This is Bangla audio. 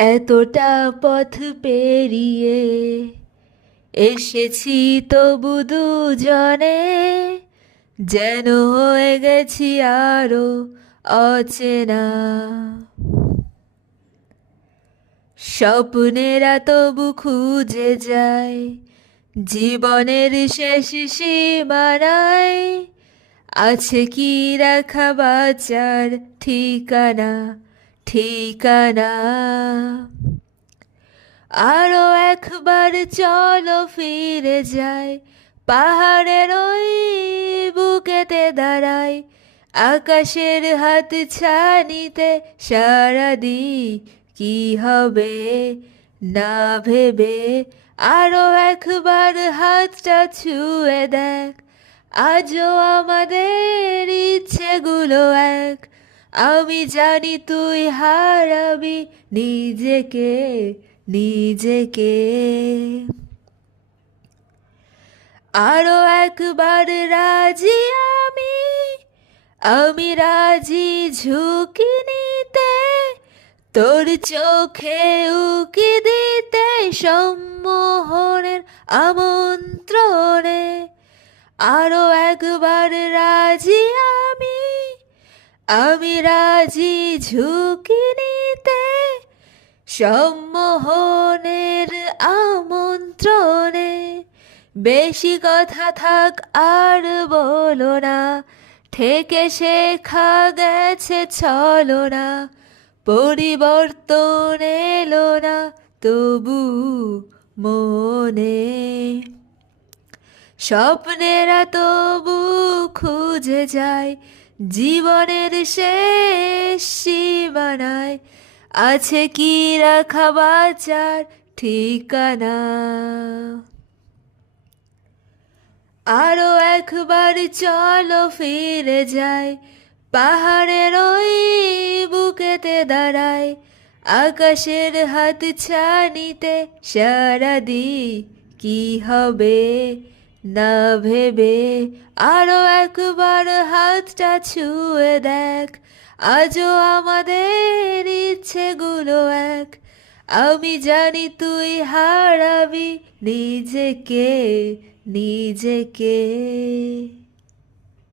এতটা পথ পেরিয়ে এসেছি তবু দুজনে, যেন হয়ে গেছি আরো অচেনা। স্বপ্নেরা তবু খুঁজে যায় জীবনের শেষ সীমানায়, আছে কি রাখা বাঁচার ঠিকানা ঠিকানা। আরো একবার চলো ফিরে যাই, পাহাড়ের ওই বুকেতে দাঁড়াই, আকাশের হাত ছানিতে সারা দি কি হবে না ভেবে। আরো একবার হাতটা ছুঁয়ে দেখ, আজও আমাদের ইচ্ছেগুলো এক। আমি জানি তুই হারাবি নিজেকে নিজেকে। আরো একবার রাজি আমি, আমি রাজি ঝুঁকি নিতে, তোর চোখে উকি দিতে সম্মোহনের আমন্ত্রণে। আরো একবার রাজি আমি, আমি রাজি ঝুঁকি নিতে, সম্মোহনের আমন্ত্রণে। বেশি কথা থাক আর বলো না, থেকে শেখা গেছে ছলনা। পরিবর্তন এলো না তবু মনে, স্বপ্নেরা তবু খুঁজে যায় জীবনের শেষ সীমানায়, আছে কি রাখা বাঁচার ঠিকানা। আরো একবার চলো ফিরে যাই, পাহাড়ের ওই বুকেতে দাঁড়াই, আকাশের হাত ছানিতে সারা দি কি হবে না ভেবে। আরো একবার হাতটা ছুঁয়ে দেখ, আজও আমাদের ইচ্ছেগুলো এক। আমি জানি তুই হারাবি নিজেকে নিজেকে।